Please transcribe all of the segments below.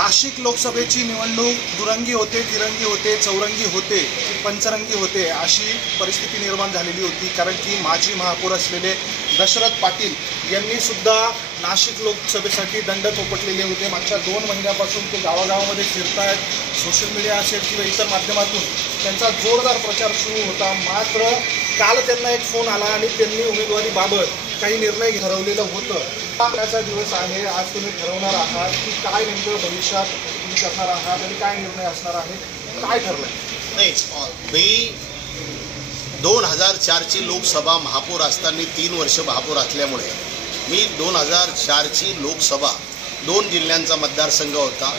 नाशिक लोकसभेची निवडणूक दुरंगी होते, तिरंगी होते, चौरंगी होते, पंचरंगी होते अशी परिस्थिती निर्माण झालेली होती। कारण की माजी महापौर असलेले दशरथ पाटील यांनी सुद्धा नाशिक लोकसभेसाठी दंड थोपटलेले होते। मागच्या 2 महिन्यापासून ते गावागावामध्ये फिरतायत। सोशल मीडिया असेल किंवा इतर माध्यमातून त्यांचा जोरदार प्रचार सुरू होता। मात्र काल त्यांना एक फोन आला आणि त्यांनी उमेदवारीबाबत काही निर्णय ठरवलेलं होतं। आजचा दिवस आहे, आज तुम्ही ठरवणार आहात की काय नेमकं भविष्यात तुम्ही करणार आहात आणि काय निर्णय असणार आहे, काय ठरलं? नाही, मी 2004ची लोकसभा महापौर असताना 3 वर्ष महापौर असल्यामुळे मी 2004ची लोकसभा 2 जिल्ह्यांचा मतदारसंघ होता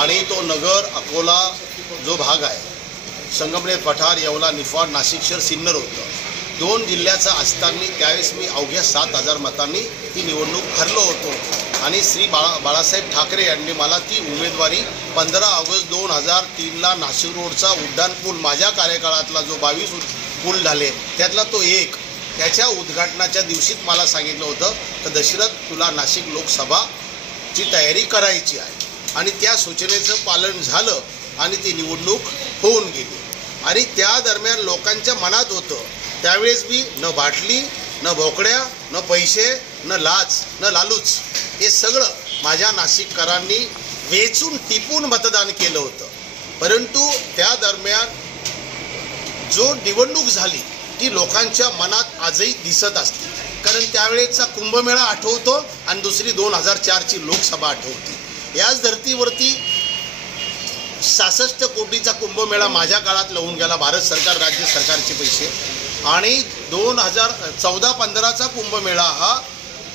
आणि तो नगर अकोला जो भाग आहे, संगमनेर पठार येवला निफाड नाशिक शहर सिन्नर होतं। 2 जिल्ह्याचा असताना त्यावेळेस मी अवघ्या 7,000 मतांनी ती निवडणूक हरलो होतो आणि श्री बाळासाहेब ठाकरे यांनी मला ती उमेदवारी 15 ऑगस्ट 2003ला नाशिक रोडचा उड्डाण पूल माझ्या कार्यकाळातला जो 22 पूल झाले त्यातला तो एक, त्याच्या उद्घाटनाच्या दिवशीच मला सांगितलं होतं की दशरथ तुला नाशिक लोकसभाची तयारी करायची आहे आणि त्या सूचनेचं पालन झालं आणि ती निवडणूक होऊन गेली। आणि त्या दरम्यान लोकांच्या मनात होतं त्यावेळेस मी न बाटली, न भोकड्या, न पैसे, न लाच, न लालूच, हे सगळं माझ्या नाशिककरांनी वेचून टिपून मतदान केलं होतं। परंतु त्या दरम्यान जो निवडणूक झाली ती लोकांच्या मनात आजही दिसत असते। कारण त्यावेळेचा कुंभमेळा आठवतो आणि दुसरी 2004ची लोकसभा आठवते। याच धर्तीवरती 66 कोटीचा कुंभमेळा माझ्या काळात लावून गेला, भारत सरकार राज्य सरकारचे पैसे। आणि 2014-15चा कुंभमेळा हा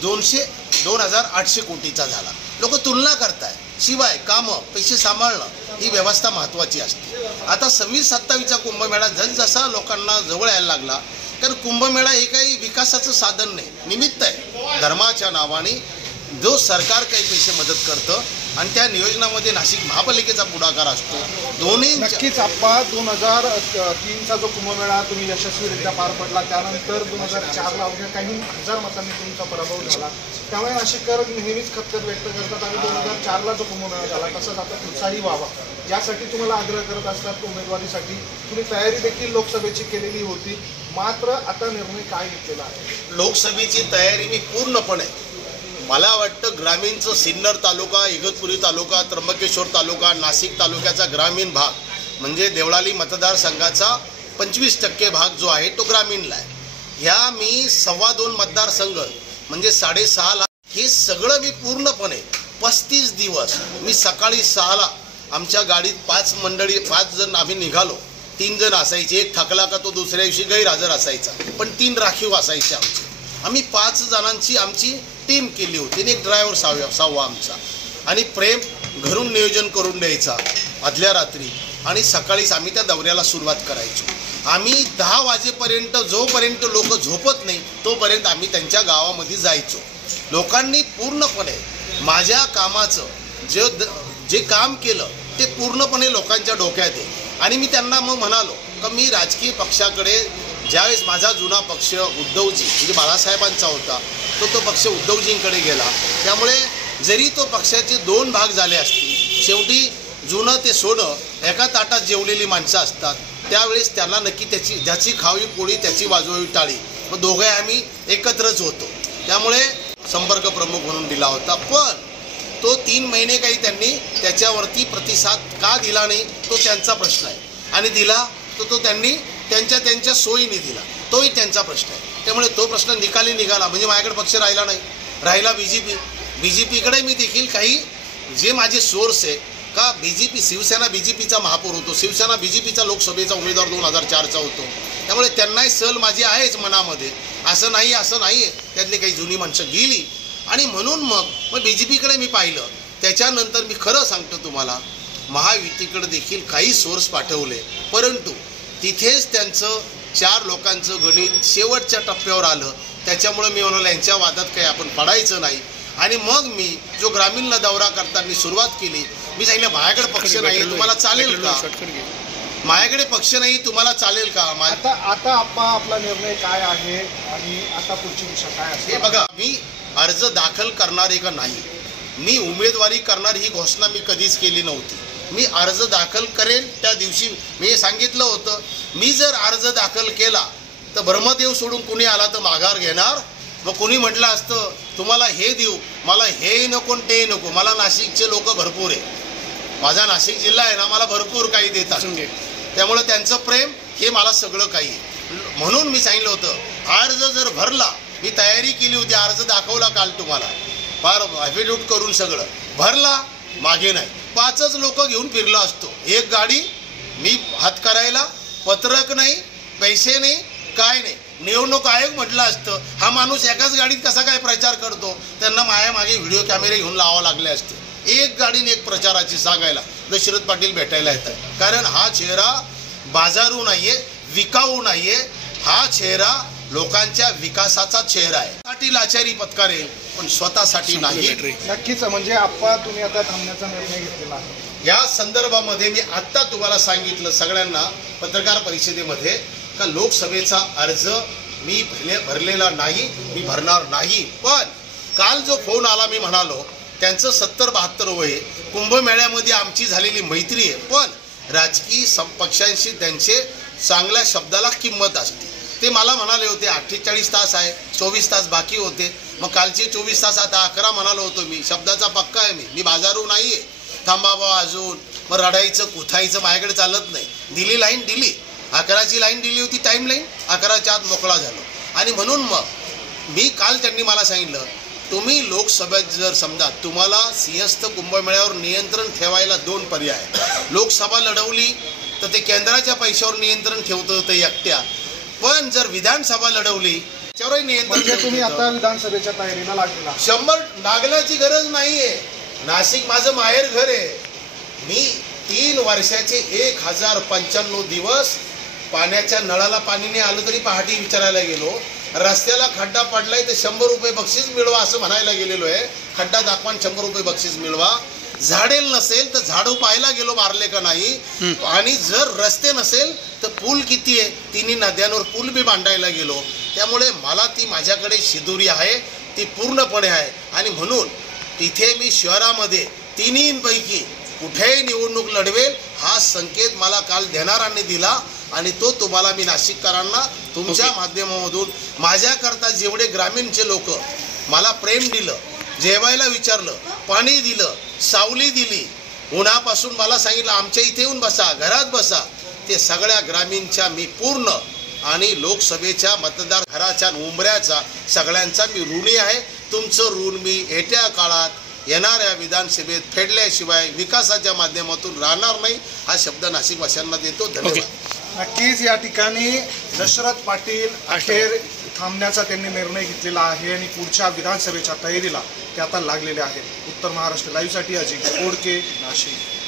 2,800 कोटीचा झाला। लोक तुलना करताय, शिवाय कामं पैसे सांभाळणं ही व्यवस्था महत्त्वाची असते। आता 26-27चा कुंभमेळा जसजसा लोकांना जवळ यायला लागला, कारण कुंभमेळा हे काही विकासाचं साधन नाही, निमित्त आहे। धर्माच्या नावाने जो सरकार काही पैसे मदत करतं आणि त्या नियोजनामध्ये नाशिक महापालिकेचा पुढाकार असतो। दोन्ही नक्कीच आप्पा 2003चा जो कुंभमेळा तुम्ही यशस्वीरित्या पार पडला, त्यानंतर 2004ला अवघ्या काही हजार मतांनी तुमचा पराभव झाला। त्यामुळे नाशिककर नेहमीच खतखत व्यक्त करतात आणि 2004ला जो कुंभमेळा झाला तसंच आता पुढचाही व्हावा यासाठी तुम्हाला आग्रह करत असतात। उमेदवारीसाठी तुम्ही तयारी देखील लोकसभेची केलेली होती, मात्र आता निर्णय काय घेतलेला आहे? लोकसभेची तयारी मी पूर्णपणे, मला वाटतं ग्रामीणचं सिन्नर तालुका, इगतपुरी तालुका, त्र्यंबकेश्वर तालुका, नाशिक तालुक्याचा ग्रामीण भाग म्हणजे देवळाली मतदारसंघाचा 25% भाग जो आहे तो ग्रामीणला आहे। ह्या मी 2.25 मतदारसंघ म्हणजे 6.5 हे सगळं मी पूर्णपणे 35 दिवस मी सकाळी 6ला आमच्या गाडीत 5 जण आम्ही निघालो। 3 जण असायचे, एक थकला का तो दुसऱ्या दिवशी गैरहजर असायचा, पण 3 राखीव असायचे आमचे। आम्ही 5 जणांची आमची टीम केली होती आणि एक ड्रायव्हर सहावा आमचा, आणि प्रेम घरून नियोजन करून द्यायचा आदल्या रात्री आणि सकाळीच आम्ही त्या दौऱ्याला सुरुवात करायचो। आम्ही 10 वाजेपर्यंत जोपर्यंत लोक झोपत नाही तोपर्यंत आम्ही त्यांच्या गावामध्ये जायचो। लोकांनी पूर्णपणे माझ्या कामाचं जे काम केलं ते पूर्णपणे लोकांच्या डोक्यात आहे। आणि मी त्यांना मग म्हणालो की मी राजकीय पक्षाकडे, ज्यावेळेस माझा जुना पक्ष उद्धवजी म्हणजे बाळासाहेबांचा होता तो पक्ष उद्धवजींकडे गेला, त्यामुळे जरी तो पक्षाचे 2 भाग झाले असतील, शेवटी जुनं ते सोनं एका ताटात जेवलेली माणसं असतात। त्यावेळेस त्यांना नक्की ज्याची खावी पोळी त्याची वाजवावी टाळी, मग दोघे आम्ही एकत्रच होतो। त्यामुळे संपर्क प्रमुख म्हणून दिला होता, पण तो 3 महिने काही त्यांनी त्याच्यावरती प्रतिसाद का दिला नाही तो त्यांचा प्रश्न आहे, आणि दिला तो त्यांनी त्यांच्या सोयीने दिला, तोही त्यांचा प्रश्न आहे। त्यामुळे तो प्रश्न निकाली निघाला म्हणजे माझ्याकडे पक्ष राहिला नाही, राहिला बीजेपीकडे। मी देखील काही जे माझे सोर्स आहे का शिवसेना बीजेपीचा महापौर होतो, शिवसेना बीजेपीचा लोकसभेचा उमेदवार 2004चा होतो, त्यामुळे त्यांनाही सल माझी आहेच मनामध्ये, असं नाही आहे। त्यातली काही जुनी माणसं गेली आणि म्हणून मग बीजेपीकडे मी पाहिलं। त्याच्यानंतर मी खरं सांगतो तुम्हाला, महायुतीकडे देखील काही सोर्स पाठवले, परंतु तिथेच त्यांचं 4 लोकांचं गणित शेवटच्या टप्प्यावर आलं। त्याच्यामुळे मी म्हणालो यांच्या वादात काही आपण पडायचं नाही। आणि मग मी जो ग्रामीणला दौरा करताना सुरुवात केली, मी सांगितलं माझ्याकडे पक्ष नाही, तुम्हाला चालेल का? माझ्याकडे पक्ष नाही, तुम्हाला चालेल का? आता आपला निर्णय काय आहे आणि आता पुढची दिशा काय असेल? हे बघा, मी अर्ज दाखल करणार आहे का नाही मी उमेदवारी करणार ही घोषणा मी कधीच केली नव्हती. मी अर्ज दाखल करेन त्या दिवशी मी सांगितलं होतं. मी जर अर्ज दाखल केला तर ब्रह्मदेव सोडून कुणी आला तर माघार घेणार. मग कुणी म्हटलं असतं तुम्हाला हे देऊ, मला हे नको ते नको. मला नाशिकचे लोक भरपूर आहे, माझा नाशिक जिल्हा आहे ना, मला भरपूर काही देतात. त्यामुळे त्यांचं प्रेम हे मला सगळं काही. म्हणून मी सांगितलं होतं अर्ज जर भरला, मी तयारी केली होती, अर्ज दाखवला काल तुम्हाला, फार ॲफिडेव्हिट करून सगळं भरला, मागे नाही 5च लोक घेऊन फिरलो असतो. एक गाडी, मी हात करायला पत्रक नाही, पैसे नाही, काय नाही. निवडणूक आयोग म्हटलं असतं हा माणूस एकाच गाडीत कसा काय प्रचार करतो, त्यांना माया मागे व्हिडिओ कॅमेरे घेऊन लावावं लागले असते. एक गाडीने एक प्रचाराची सांगायला दशरथ पाटील भेटायला येतात. कारण हा चेहरा बाजारू नाहीये, विकाऊ नाहीये. हा चेहरा लोकांच्या विकासाचा चेहरा आहे. साठी लाचारी पत्कारेल पण स्वतःसाठी नाही. नक्कीच. म्हणजे आप्पा तुम्ही आता थांबण्याचा निर्णय घेतलेला आहे. या संदर्भामध्ये मी आत्ता तुम्हाला सांगितलं सगळ्यांना पत्रकार परिषदेमध्ये का लोकसभेचा अर्ज मी भरलेला नाही, मी भरणार नाही. पण काल जो फोन आला, मी म्हणालो त्यांचं 70-72 वय, कुंभमेळ्यामध्ये आमची झालेली मैत्री आहे, पण राजकीय पक्षांशी त्यांचे चांगल्या शब्दाला किंमत असते. ते मला म्हणाले होते 48 तास आहे, 24 तास बाकी होते. मग कालचे 24 तास आता 11 म्हणालो होतो. मी शब्दाचा पक्का आहे, मी बाजारू नाही आहे. थांबा बा अजून, मग रडायचं कुथायचं माझ्याकडे चालत नाही. दिली लाईन दिली, 11ची लाईन दिली होती, टाईम लाईन, 11च्या आत मोकळा झालो. आणि म्हणून मग मी काल त्यांनी मला सांगितलं तुम्ही लोकसभेत जर समजा तुम्हाला सिंहस्थ कुंभमेळ्यावर नियंत्रण ठेवायला 2 पर्याय. लोकसभा लढवली तर ते केंद्राच्या पैशावर नियंत्रण ठेवतं होतं एकट्या, पण जर विधानसभा लढवली त्याच्यावरही नियंत्रण. तुम्ही आता विधानसभेच्या तयारीला लागलेला? 100 लागण्याची गरज नाहीये. नाशिक माझं माहेर घर आहे. मी 3 वर्षाचे 1095 दिवस पाण्याच्या नळाला पाणी नाही आलं तरी पहाटे विचारायला गेलो. रस्त्याला खड्डा पडलाय तर 100 रुपये बक्षीस मिळवा असं म्हणायला गेलेलो आहे. खड्डा दाखवा 100 रुपये बक्षीस मिळवा. झाडेल नसेल तर झाडू पाहायला गेलो मारले का नाही. आणि जर रस्ते नसेल तर पूल किती आहे, 3 नद्यांवर पूल बी बांधायला गेलो. त्यामुळे मला ती माझ्याकडे शिदोरी आहे, ती पूर्णपणे आहे. आणि म्हणून तिथे मी शहरामध्ये 3पैकी कुठेही निवडणूक लढवेल हा संकेत मला काल देणाऱ्यांनी दिला. आणि तो तुम्हाला मी नाशिककरांना तुमच्या माध्यमामधून, माझ्याकरता जेवढे ग्रामीणचे लोक मला प्रेम दिलं, जेवायला विचारलं, पाणी दिलं, सावली दिली, उन्हापासून मला सांगितलं आमच्या इथे येऊन बसा, घरात बसा, ते सगळ्या ग्रामीणच्या मी पूर्ण आणि लोकसभेच्या मतदार घराच्या उंबऱ्याचा सगळ्यांचा मी ऋणी आहे. तुमचं ऋण मी येत्या काळात येणाऱ्या विधानसभेत फेडल्याशिवाय विकासाच्या माध्यमातून राहणार नाही हा शब्द नाशिकवासियांना देतो. धन्यवाद. नक्कीच या ठिकाणी दशरथ पाटील अखेर थांबण्याचा त्यांनी निर्णय घेतलेला आहे आणि पुढच्या विधानसभेच्या तयारीला ते आता लागलेले आहेत. उत्तर महाराष्ट्र लाईव्हसाठी अजिंक्य कोडके, नाशिक.